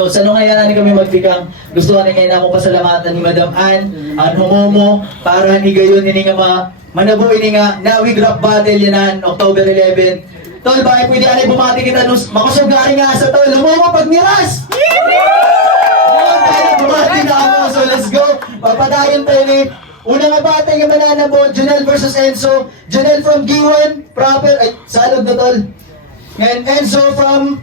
daw. Sa nung ngayon kami magtikang, gusto ka na ngayon ako pasalamatan ni Madam Ann, ang humomo, para ni gayon ni nga manabuhi ni nga Nawi Rap Battle yanan, October 11. Tol, bakit pwede anay bumati kita nung makusugari nga sa tol, humomo pag niras! Bumati na ako, so let's go! Papadayon tayo ni unang abate nga mananabo, Junel versus Enzo. Junel from Giwan, proper, ay, salog na tol. And Enzo from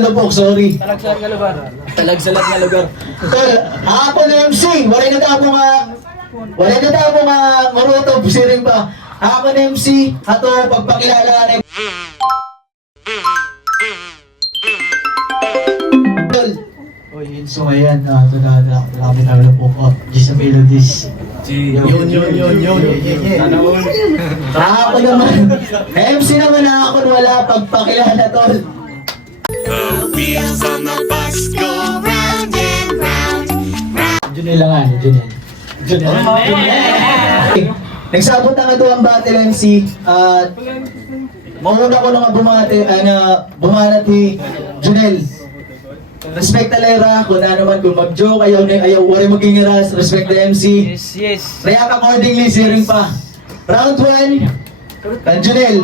Lupok, sorry. Talagsalat nga lugar. Talagsalat nga lugar. Tol, ako na MC, wala na tamo nga maruto, busiring pa. Ako na MC, ato pagpakilala na Tol. So ayan, ito na, kami na Lupok, Gisa Melodies. Yun. Ako naman, MC naman ako wala pagpakilala tol. The wheels on the bus go round and round. Junel lang Junel. Nagsabot na nga doon ang battle MC at mauna ko na nga bumanati Junel. Respect talera, kung ano man, kung mag-joke, ayaw wari maging ras, respect the MC. Yes. React accordingly, siring pa. Round 1, Junel.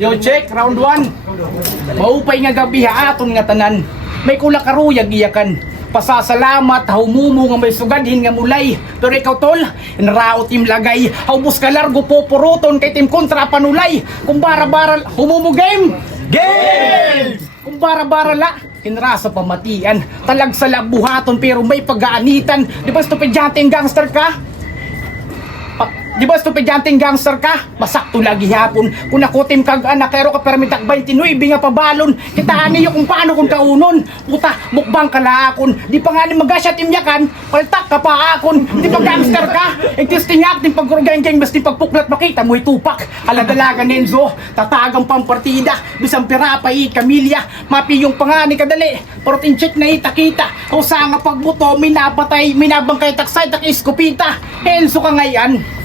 Yo, check, round 1. Maupay nga gabi aton nga tanan. May kula karuyag iyakan. Pasasalamat, humumo nga may sugadhin nga mulay. Pero ikaw tol, naraot im lagay. Haubos ka largo pupuruton kay tim kontra panulay. Kung bara-bara, humumo game! Game! Kung bara-bara la, kinrasa pamatian. Talag sa labuhaton pero may pag-aanitan. Di ba estupidyanteng gangster ka? Di ba estupidyanteng gangster ka? Masakto lagi hapon. Kung nakutim kag anak, kero ka permitak 29 nga pabalon. Kitaan niyo kung paano kung kaunon. Puta, mukbang kalaakon. Di pa nga ni magasyat imyakan, paltak ka pa akon. Di pa gangster ka? Existing acting pagkurgeng-geng, basti pagpuklat makita mo'y tupak. Haladalaga Nenzo, tatagang pampartida. Bisang pirapay, kamilya, mapi yung pangani kadali. Protein check na itakita. O sa nga pagbuto, may napatay, may nabangkay taksay, tak iskopita. Enzo ka ngayon.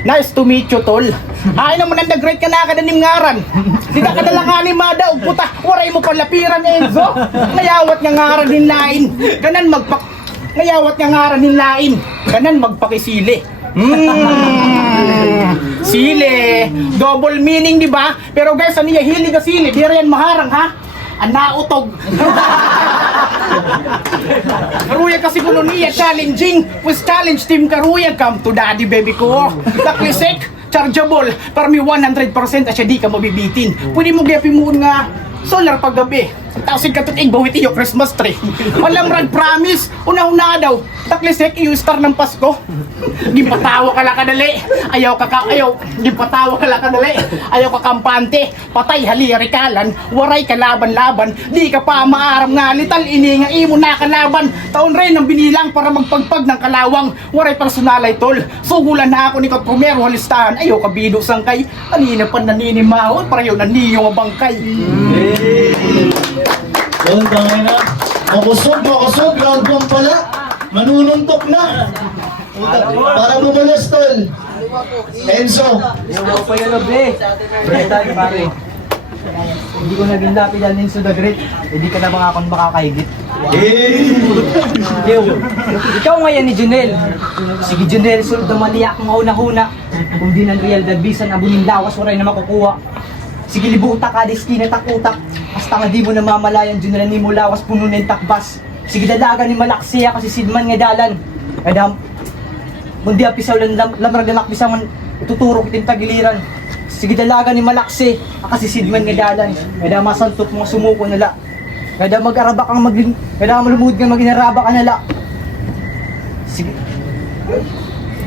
Nice to meet you, tol. Ay naman ang nag-rate ka na kadanim ngaran. Di ka kadalanganin mada, puta, waray mo palapiran, Enzo. Ngayawat nga ngaran din lain. Ngayawat nga ngaran din lain. Ganan magpakisili. Sili. Double meaning, di ba? Pero guys, ano niya hilig ka sili? Di rin maharang, ha? Anautog. Karuya kasi kuno niya challenging. With challenge team Karuya, come to daddy baby ko. Taklisek, chargeable. Para may 100% asya di ka mabibitin. Pwede mo gapi mo nga solar paggabi. Tausin ka tutig bawit iyo Christmas tree. Walang rag promise. Una-una daw. Taklisek iyo star ng Pasko. Gipatawa ka lang kadali. Ayaw. Gipatawa ka lang kadali. Ayaw ka kampante. Patay halirikalan. Waray ka laban-laban. Di ka pa maaram nga lital. Ini nga imo na kalaban. Taon rin ang binilang para magpagpag ng kalawang. Waray personalay tol. Sugulan na ako ni Kot Primero halistahan. Ayaw ka bido sangkay. Anina pa naninimahon. Para yun naniyo ang bangkay. Tol, tangay na. Makusog, round 1 pala. Manununtok na. Para bumalas, tol. Enzo. Yaw pa yung labi. Bretan, pare. Hindi ko naging lapid yan Enzo the Great. Hindi ka na mga akong makakahigit. Yo, ikaw ngayon ni Junel. Sige Junel, sulod na maliyak mo una-una. Kung di ng real dagbisan, abunin lawas, waray na makukuha. Sige libutak ka, diskina takutak. Hasta nga di mo namamalayan, Junel, ni mo lawas puno ng takbas. Sige dalaga ni malaksiya kasi sidman nga dalan. Kaya mundi apisaw lang lamrag na makbisaman tuturo kitin tagiliran. Sige dalaga ni malaksi kasi sidman nga dalan. Kaya masantok mga sumuko nila. Kaya mag-araba kang kaya malumud nga maginaraba ka nila. Sige.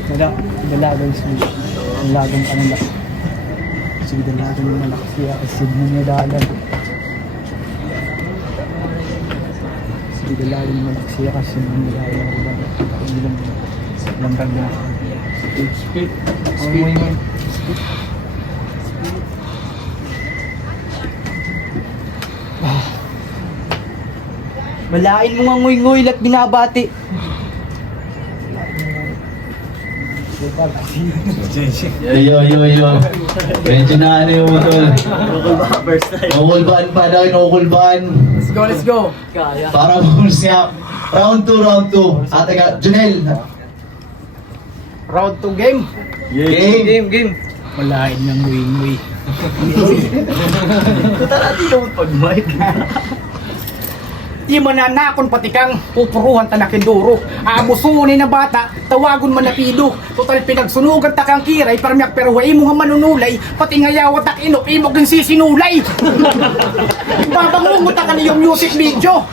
Kaya dalagan siya. Dalagan ka nila. Sige dalaga ni malaksi kasi sidman nga dalan. Sige dalaga ni malaksi kasi sidman nga dalan. Lamrag na. Speed. Malain mo nga nguy-nguy at binabati. Yo. Medyo na ano yung tol. Nukulbaan pa daw, nukulbaan. Let's go. Para siya. Round 2. Teka, Junel. Round 2 game. Game. Malain ng nguy-nguy. Di mananakon pati kang pupuruhan ta na kinduro. Aabusunin na bata, tawagon man na pido. Total pinagsunugan ta kang kiray, parmiyak pero wa imo nga manunulay. Pati nga yawa tak inok, imok din sisinulay. Ibabangungot ta ka niyong music video.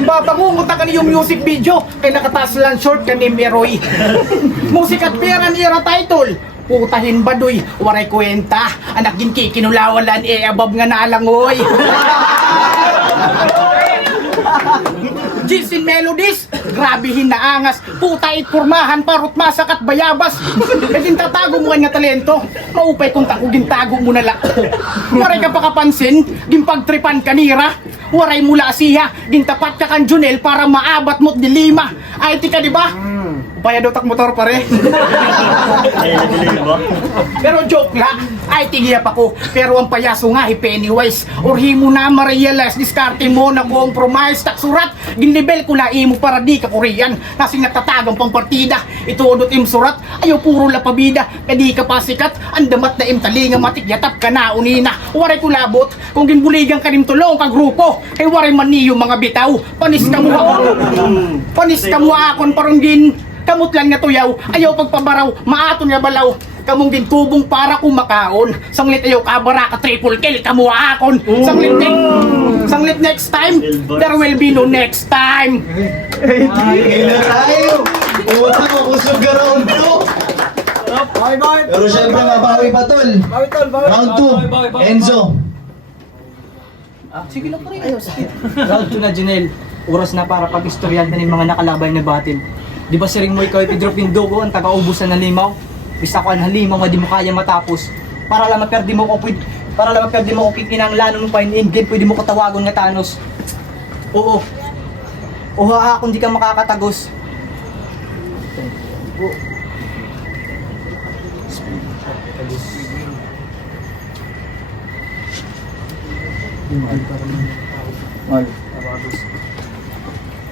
Ibabangungot ta ka niyong music video. Kaya nakataas lang short ka ni Meroy. Musik at pera nira title. Putahin baduy, waray kwenta. Anak din kikinulawalan, abab nga nalangoy. Jinsin Melodies, grabihin na angas. Putait kurmahan, parot masak at bayabas. Naging tatago mo nga talento. Maupay kung tako, gintago mo na la. Waray ka pa kapansin, gimpagtripan kanira. Waray mula siya, gintapat ka kan Junel para maabat mo't dilima. Ay, tika diba? Upaya daw tak motor pare. Pero joke la, ay tigiya pa ko. Pero ang payaso nga Pennywise. Orhi mo na ma-realize, diskarte mo na compromise. Tak surat, ginlibel ko la imo para di ka Korean. Nasing natatagang pang partida, ituodot im surat. Ayaw puro la pabida, kadi ka pasikat. Andamat na im talinga matik, yatap ka na unina. Waray ko labot, kung ginbuligang ka nim tulong ka grupo. Kay waray man niyo mga bitaw, panis ka mo akon. Panis ka mo akon parang gin. Kamot lang nga tuyaw, ayaw pagpabaraw, maaton nga balaw. Kamong gintubong para kumakaon. Sanglit ayaw kabara ka triple kill, kamuakon. Sanglit next time, there will be no next time. Ay, na tayo. Puta ko kusog ka round 2. Pero syempre mabawi pa tol. Round 2, Enzo. Sige lang pare. Round 2 na Janelle, oras na para pag-istoryan na ng mga nakalabay na battle. Di ba si Ring mo ikaw ipidrop yung dugo ang taga-ubusan ng limaw? Bisa ko ang halimaw nga di mo kaya matapos. Para lang maperdi mo ko kinanglanon mo pa in game, pwede mo katawagon nga Thanos. Oo. Uha kung di ka makakatagos.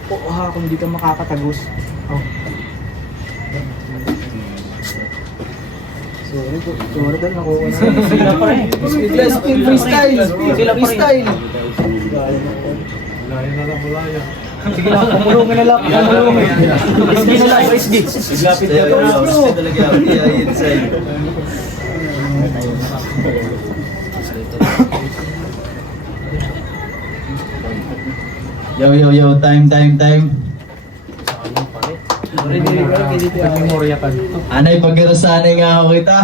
Uha kung di ka makakatagos. Oh. Sorry dahil nakuha na. Sila pa rin. Freestyle. Sige lang, pumulungan na lang. Isgi na lang, isgi. Lapit na ako. Talaga ako. Inside. Yo, time. Anay, pagkirasanay nga ako kita.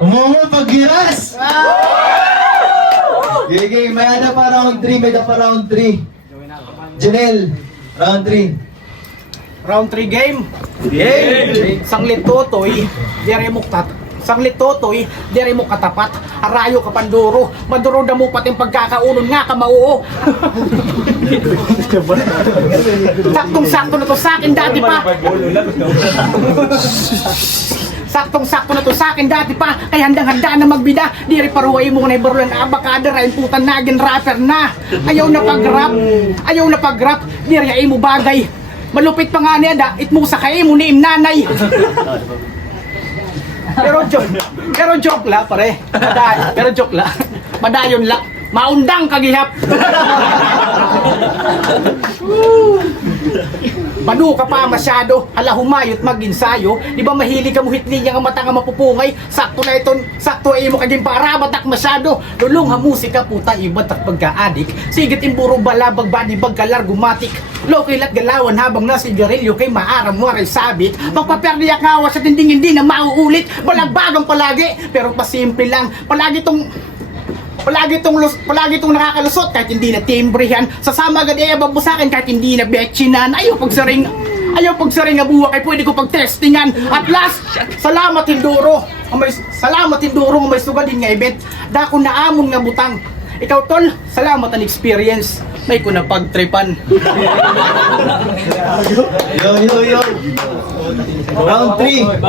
Umungo, pagkiras! Gigay, may ada pa round 3, may da pa round 3. Janelle, round 3. Round 3 game. Sanglit totoy, dere mo katapat. Arayo ka panduro, maduro da mo pating pagkakaunon nga ka mauo. Saktong-sakto na to sa akin dati pa. Saktong-sakto na to sa akin dati pa. Kaya handang-handa na magbida. Diri paruway mo na ibarulan abakada rin putan nagin rapper na. Ayaw na pag-rap. Diri ay mo bagay. Malupit pa nga niya da, itmo sa kay mo ni imnanay. Pero joke la pare. Madayon la. Maundang kagihap. Banu ka pa masyado, hala humayot mag-insayo. Di ba mahilig ka muhit niya nga mata nga mapupungay? Sakto ay mo kaging para batak masyado. Lulong ha musika puta iba tak pagka-adik. Sigit imburo balabag badi bagkalar gumatik. Lokilat galawan habang nasa sigarilyo kay maaram mo rin sabit. Magpaperdiyak ngawa sa tinding hindi na mauulit. Balagbagang palagi, pero pasimple lang. Palagi tong nakakalusot kahit hindi na timbrehan. Sasama agad ay ababo sa akin kahit hindi na betchinan. Ayaw pagsaring nga buwa kay pwede ko pag-testingan. At last, salamat Hinduro nga may sugadin nga ibet. Dako na amon nga butang. Ikaw tol, salamat ang experience. may ko na pagtripan. Yo. Round 3.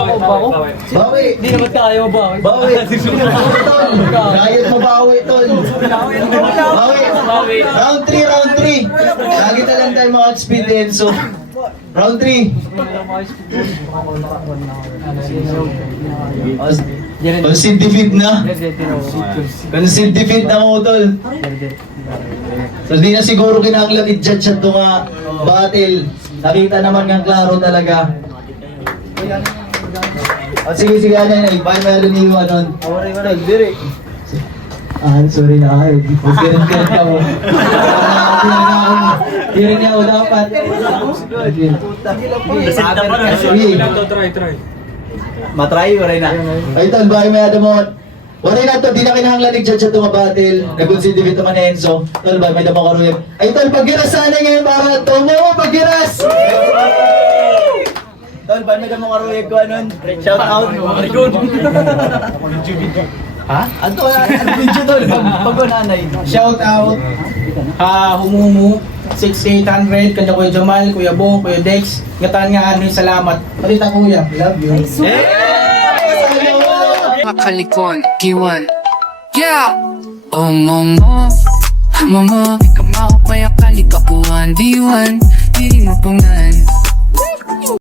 Bawi. Hindi naman tayo ba? Bawi. Kayot mo bawi, tol. Bawi. Round 3. Lagi talang tayo mga speed Enzo. Round 3. Concede defeat na. Concede defeat na mo, tol. So di na siguro kinaklang i-judge ito nga battle. Nakita naman nga klaro talaga. O sige, ano yun, bye meron yung ano. Direk. Sorry na kayo. Magkirin ka mo. Hindi niya ako dapat. Try. Matry, waray na. Ay, tol, bye meron mo. Waray na to, di na kinahanglan i-judge ito nga battle. Nag-concede defeat naman ni Enzo. Tol, bye, may damang karuyag. Ay, tol, paggiras sana ngayon para tomo mo, paggiras! Tol, bye, may damang karuyag ko, anon. Shout out. Ha? Ano video tol? Pag-unanay. Shout out. Humumu 6800 kanya Kuya Jamal, Kuya Bong, Kuya Dex. Ngatan nga ano, salamat. Palita Kuya, love you. Makalikon, kiwan. Yeah! Oh, momo. Momo, ikaw maupay akali kapuan. Diwan, diri mo pangan.